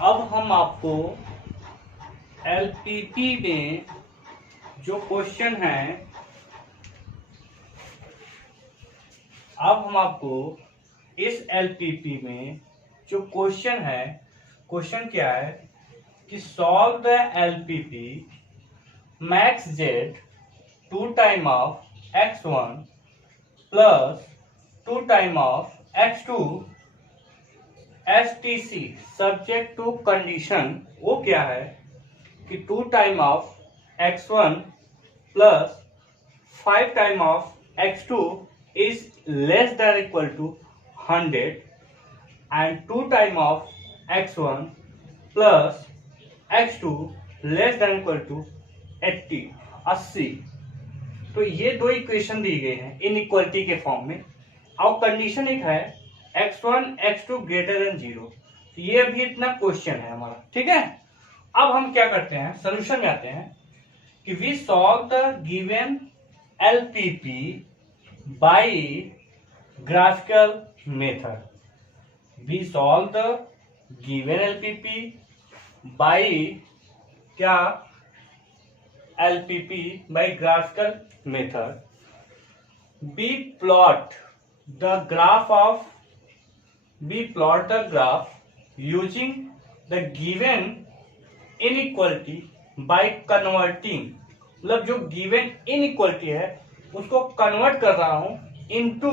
अब हम आपको एलपीपी में जो क्वेश्चन है, अब हम आपको इस एलपीपी में जो क्वेश्चन है, क्वेश्चन क्या है कि solve the LPP max Z 2 time of x1 plus 2 time of x2 STC subject to condition. वो क्या है कि 2 time of x1 plus 5 time of x2 is less than or equal to 100 and 2 time of x1 plus x2 less than or equal to 80। तो ये दो equation दी गए हैं inequality के फॉर्म में, और कंडीशन एक है x1 x2 ग्रेटर देन 0। ये अभी इतना क्वेश्चन है हमारा, ठीक है। अब हम क्या करते हैं, सोल्यूशन में आते हैं कि we solve the given LPP by graphical method। We solve the given LPP by क्या LPP by graphical method। We plot the graph using the given inequality by converting। मतलब जो given inequality है उसको convert कर रहा हूं into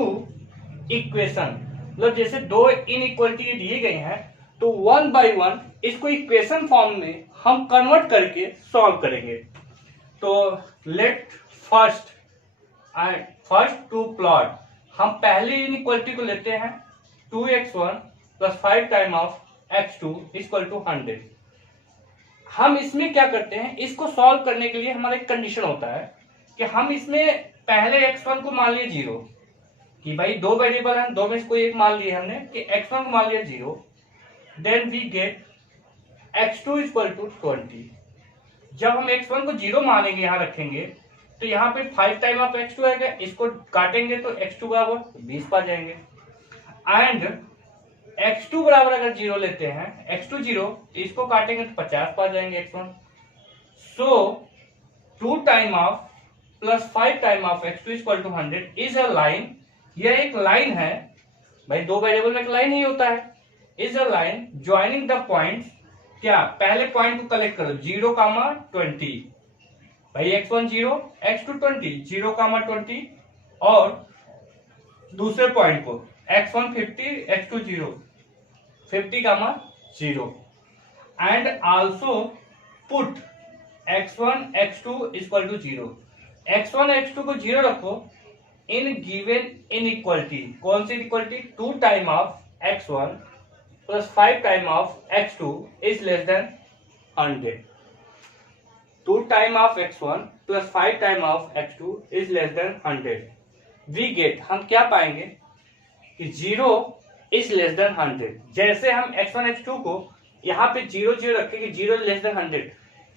equation. मतलब जैसे दो इनइक्वालिटी दिए गए हैं तो 1 बाय 1 इसको इक्वेशन फॉर्म में हम कन्वर्ट करके सॉल्व करेंगे। तो लेट फर्स्ट टू प्लॉट, हम पहले इनइक्वालिटी को लेते हैं 2x1 plus 5 time of x2 equal to 100। हम इसमें क्या करते हैं, इसको सॉल्व करने के लिए हमारा एक कंडीशन होता है कि हम इसमें पहले x1 को मान लिए 0, कि भाई दो वेरिएबल हैं, दो में से कोई एक मान लिया हमने कि x1 को मान लिया 0, then we get x2 equal to 20। जब हम x1 को 0 मानेंगे, यहां रखेंगे, तो यहाँ पे 5 टाइम ऑफ x2 आएगा, इसको काटेंगे तो x2 बराबर 20 पा जाएंगे। एंड x2 बराबर अगर 0 लेते हैं, x2 0, तो इसको काटेंगे तो 50 पा जाएंगे x1। So 2 time of plus 5 time of x2 equal to 100 is a line. यह एक लाइन है भाई, दो वेरिएबल में एक लाइन ही होता है। Is a line joining the points. क्या, पहले पॉइंट को कलेक्ट करो 0, 20 भाई, x1 0 x2 20, 0, 20, और दूसरे पॉइंट को x1 50 x2 0, 50, 0, and also put x1 x2 equal to 0। x1 x2 को 0 रखो इन गिवन इनइक्वालिटी। कौन सी equality, 2 time of x1 plus 5 time of x2 is less than 100। 2 time of x1 plus 5 time of x2 is less than 100। We get, हम क्या पाएंगे कि 0 is less than 100। जैसे हम x1 x2 को यहाँ पे 0 0 रखेंगे, 0 लेस देन 100,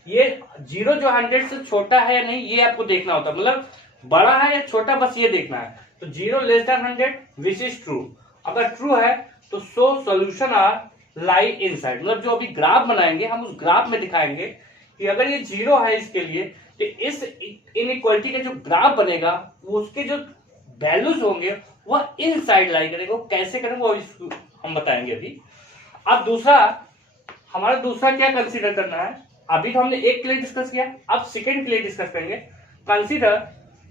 ये 0 जो 100 से छोटा है या नहीं ये आपको देखना होता है, मतलब बड़ा है या छोटा, बस ये देखना है। तो 0 less than 100 which is true. अगर ट्रू है तो so solution are lie inside. मतलब जो अभी ग्राफ बनाएंगे हम उस ग्राफ में दिखाएंगे कि अगर ये 0 है इसके लिए, तो इस इनइक्वालिटी का जो ग्राफ बनेगा वो उसके जो वैल्यूज होंगे वह इनसाइड लाई करेंगे। वो कैसे करेंगे वो हम बताएंगे अभी। अब हमारा दूसरा क्या कंसीडर करना है, अभी तो हमने एक के लिए डिस्कस किया, अब सेकेंड के लिए डिस्कस करेंगे। Consider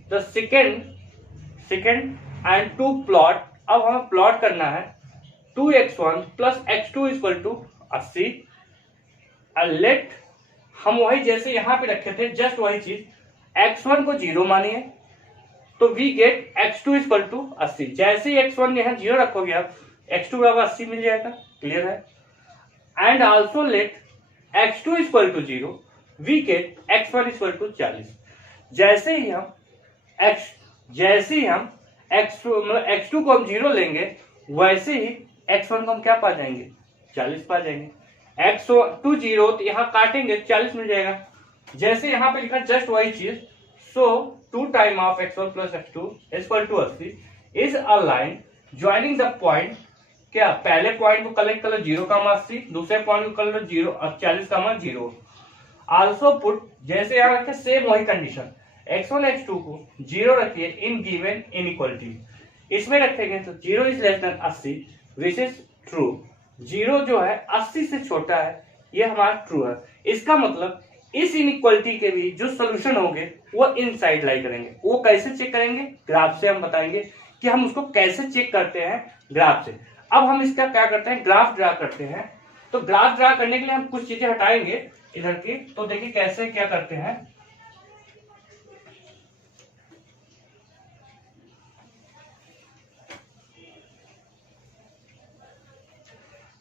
the second and two plot. अब हमें प्लॉट करना है 2x1 plus x2 equal to 80। Late, हम वही जैसे यहां पे रखे थे जस्ट वही चीज, x1 को 0 मानिए तो we get x2 equal to 80। जैसे ही x1 यहां 0 रखोगे आप, x2 बराबर 80 मिल जाएगा। क्लियर है। And also let x2 equal to 0, we get x1 equal to 40। जैसे ही हम x2 को हम 0 लेंगे, वैसे ही x1 को हम क्या पा जाएंगे, 40 पा जाएंगे। x2 0, तो यहाँ काटेंगे 40 मिल जाएगा। जैसे यहाँ पे लिखा जस्ट वही चीज, so 2 time of x1 plus x2 equal to 80 is a line joining the point क्या पहले पॉइंट को कलेक्ट कर लो 0,80, दूसरे पॉइंट को कर लो 40,0। आल्सो पुट, जैसे यहाँ रखे सेम वही कंडीशन, x1 x2 को 0 रखिए इन गिवन इनइक्वालिटी। इसमें रखेंगे तो 0 is less then 80 which is true. 0 जो है 80 से छोटा है, ये हमारा ट्रू है। इसका मतलब इस इनइक्वालिटी के भी जो सोल्यूशन होंगे वो इनसाइड लाई करेंगे। वो कैसे चेक करेंगे, ग्राफ से हम बताएंगे कि हम उसको कैसे चेक करते हैं, ग्राफ से। अब हम इसका क्या करते हैं, ग्राफ ड्रा करते हैं। तो ग्राफ ड्रा करने के लिए हम कुछ चीजें हटाएंगे इधर की, तो देखिए कैसे क्या करते हैं।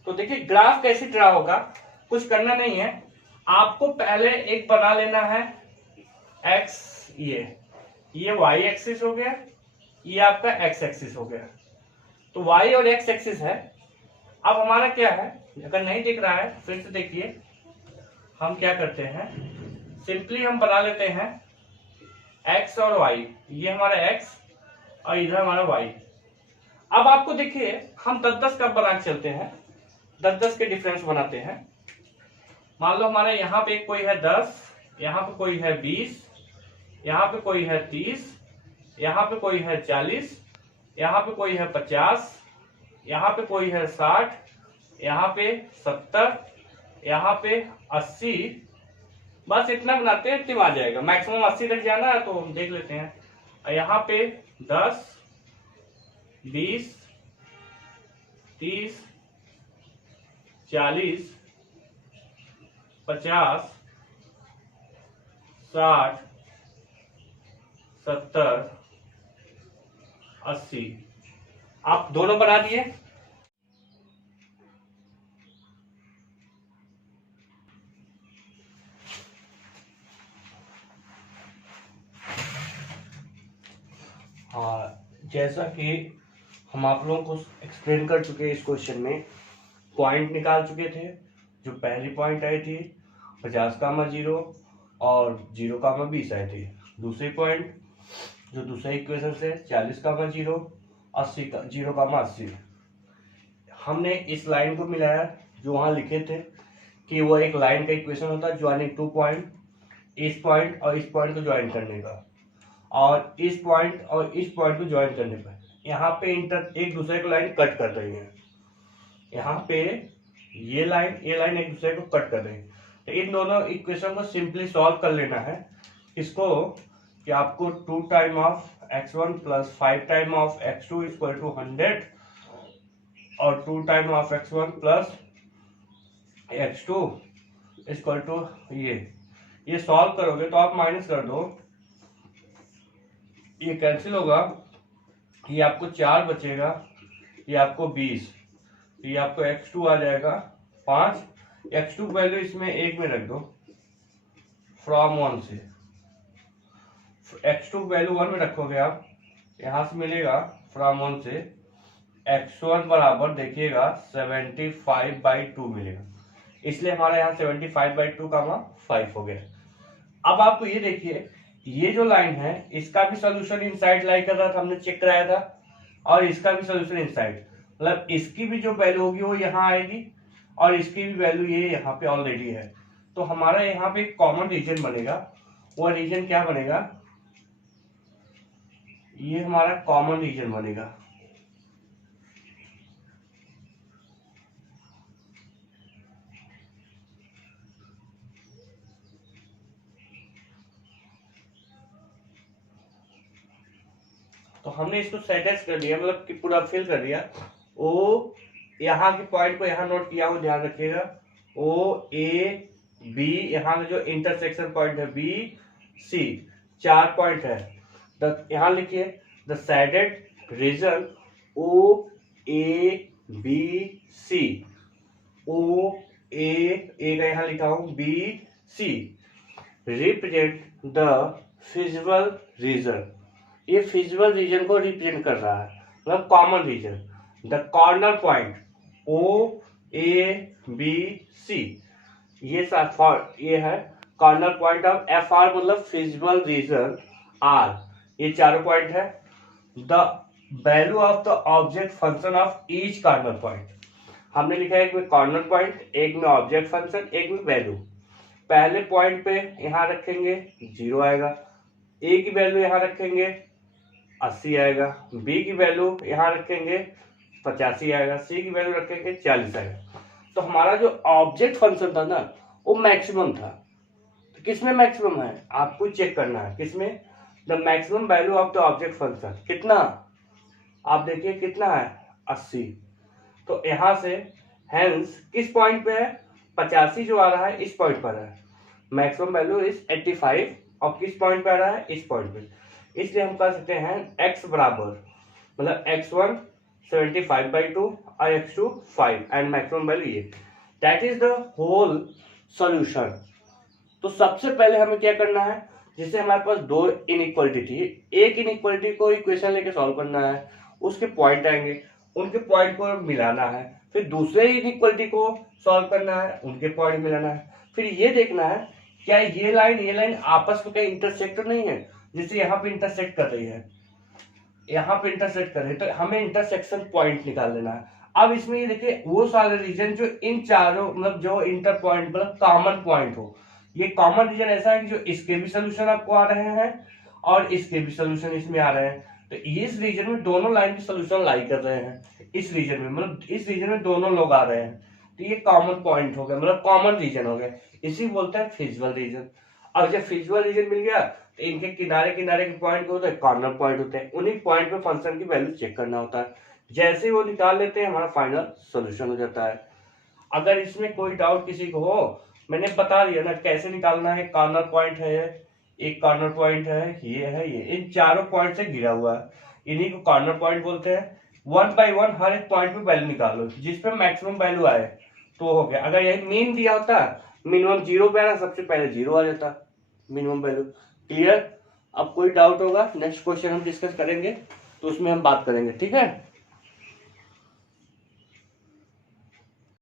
तो देखिए ग्राफ कैसे ड्रा होगा, कुछ करना नहीं है, आपको पहले एक बना लेना है एक्स, ये वाई एक्सिस हो गया, ये आपका एक्स एक्सिस हो गया। तो वाई और एक्स एक्सिस है। अब हमारा क्या है, अगर नहीं दिख रहा है फिर से देखिए, हम क्या करते हैं, सिंपली हम बना लेते हैं एक्स और वाई, ये हमारा एक्स और इधर हमारा वाई। अब आपको देखिए हम 10-10 का बना चलते हैं, 10-10 के डिफरेंस बनाते हैं। मान लो हमारे यहाँ पे कोई है 10, यहाँ पे कोई है 20, यहाँ पे कोई है 30, यहाँ पे कोई है 40, यहाँ पे कोई है 50, यहाँ पे कोई है 60, यहाँ पे 70, यहाँ पे 80। बस इतना बनाते हैं, इतना आ जाएगा, मैक्सिमम 80 तक जाना है तो हम देख लेते हैं। यहाँ पे 10, 20, 30, 40, 50, 60, 70, 80। आप दोनों बना दिए। हाँ, जैसा कि हम आप लोगों को एक्सप्लेन कर चुके हैं, इस क्वेश्चन में पॉइंट निकाल चुके थे। जो पहली पॉइंट आई थी 50,0 और 0,20 आए थे। दूसरी पॉइंट जो दूसरे इक्वेशन से 40,0, 0,80। हमने इस लाइन को मिलाया, जो वहां लिखे थे कि वो एक लाइन का इक्वेशन होता है, ज्वाइनिंग 2 पॉइंट, इस पॉइंट और इस पॉइंट को ज्वाइन करने का, और इस पॉइंट और इस पॉइंट को ज्वाइन करने पर यहाँ पे एक दूसरे को लाइन कट कर रही है। यहाँ पे ये लाइन एक दूसरे को कट कर रही है। तो इन दोनों इक्वेशन को सिंपली सॉल्व कर लेना है। इसको कि आपको 2 time of x1 plus 5 time of x2 equal to 100 और 2 time of x1 plus x2 equal to ये सॉल्व करोगे तो आप माइनस कर दो, ये कैंसिल होगा, ये आपको 4 बचेगा, ये आपको 20, ये आपको x2 आ जाएगा 5। x2 वैल्यू इसमें 1 में रख दो, फ्रॉम 1 से x2 वैल्यू 1 में रखोगे आप, यहां से मिलेगा फ्रॉम 1 से x1 बराबर देखिएगा 75/2 मिलेगा, इसलिए हमारा यहाँ 75/2 का 5 हो गया। अब आपको ये देखिए, ये जो लाइन है इसका भी सोल्यूशन इनसाइड लाई कर रहा था, हमने चेक कराया था, और इसका भी सोल्यूशन इनसाइड, मतलब इसकी भी जो वैल्यू होगी वो यहाँ आएगी और इसकी भी वैल्यू ये यहाँ पे ऑलरेडी है। तो हमारा यहाँ पे एक कॉमन रीजन बनेगा, वो रीजन क्या बनेगा, ये हमारा कॉमन रीजन बनेगा। तो हमने इसको सेटिस्फाई कर दिया, मतलब कि पूरा फिल कर दिया। ओ यहाँ के पॉइंट को यहाँ नोट किया हो, ध्यान रखिएगा, ओ ए बी, यहाँ का जो इंटरसेक्शन पॉइंट है बी सी, 4 पॉइंट है। यहाँ लिखिए the shaded region O A B C, O A का यहाँ लिखा हूं B C, represent the feasible region, ये फिजिबल रीजन को रिप्रेजेंट कर रहा है, मतलब common region. The corner point O A B C, ये है कॉर्नर पॉइंट ऑफ FR, मतलब फिजिबल रीजन R, ये चारों पॉइंट है। The value of the object function of each corner point. हमने लिखा है एक में कॉर्नर पॉइंट, एक में ऑब्जेक्ट फंक्शन, एक में वैल्यू। पहले पॉइंट पे यहाँ रखेंगे 0 आएगा, ए की वैल्यू यहाँ रखेंगे 80 आएगा, बी की वैल्यू यहाँ रखेंगे 85 आएगा, सी की वैल्यू रखेंगे 40 आएगा। तो हमारा जो ऑब्जेक्ट फंक्शन था ना वो मैक्सिमम था। तो किसमें मैक्सिमम है आपको चेक करना है, किसमें? The maximum value of the object function कितना, आप देखिए कितना है 80। तो यहाँ से हेंस किस पॉइंट पे है 85 जो आ रहा है इस पॉइंट पर है, मैक्सिमम वैल्यू इज 85 और किस पॉइंट पे आ रहा है इस पॉइंट पे। इसलिए हम कह सकते हैं x बराबर मतलब x1 75/2 और x2 5 एंड मैक्सिमम वैल्यू ये, that is the whole solution. तो सबसे पहले हमें क्या करना है, जिससे हमारे पास दो इनइक्वालिटी थी, एक इनइक्वालिटी को इक्वेशन लेके सॉल्व करना है, उसके पॉइंट आएंगे, उनके पॉइंट को मिलाना है, फिर दूसरे इनइक्वालिटी को सॉल्व करना है, उनके पॉइंट मिलाना है, फिर ये देखना है क्या ये लाइन आपस में कहीं इंटरसेक्ट नहीं है, जैसे यहाँ पे इंटरसेक्ट कर रही है, यहाँ पे इंटरसेक्ट कर रही है, तो हमें इंटरसेक्शन पॉइंट निकाल लेना है। अब इसमें ये देखिए वो सारे रीजन जो इन चारों मतलब जो इंटर पॉइंट मतलब कॉमन पॉइंट हो, ये कॉमन रीजन ऐसा है कि जो इसके भी सोल्यूशन आपको आ रहे हैं और इसके भी सोल्यूशन इसमें आ रहे हैं, तो इस रीजन में दोनों लाइन के सोल्यूशन लाई कर रहे हैं, इस रीजन में मतलब इस रीजन में दोनों लोग आ रहे हैं, तो ये कॉमन पॉइंट हो गया मतलब कॉमन रीजन हो गया, इसी बोलते हैं फिजिबल रीजन। अब जब फिजिबल रीजन मिल गया तो इनके किनारे किनारे के पॉइंट होते हैं कॉर्नर पॉइंट होते हैं, उन्हीं पॉइंट पे फंक्शन की वैल्यू चेक करना होता है, जैसे ही वो निकाल लेते हैं हमारा फाइनल सोल्यूशन हो जाता है। अगर इसमें कोई डाउट किसी को हो, मैंने बता दिया ना कैसे निकालना है, कॉर्नर पॉइंट है, एक कॉर्नर पॉइंट है, ये इन चारों पॉइंट से घिरा हुआ है, इन्हीं को कॉर्नर पॉइंट बोलते हैं। 1 by 1 हर एक पॉइंट पे वैल्यू निकालो, जिस पे मैक्सिमम वैल्यू आए तो हो गया। अगर यही मीन दिया होता मिनिमम 0 पे आना, सबसे पहले 0 आ जाता मिनिमम वैल्यू। क्लियर? अब कोई डाउट होगा नेक्स्ट क्वेश्चन हम डिस्कस करेंगे तो उसमें हम बात करेंगे, ठीक है।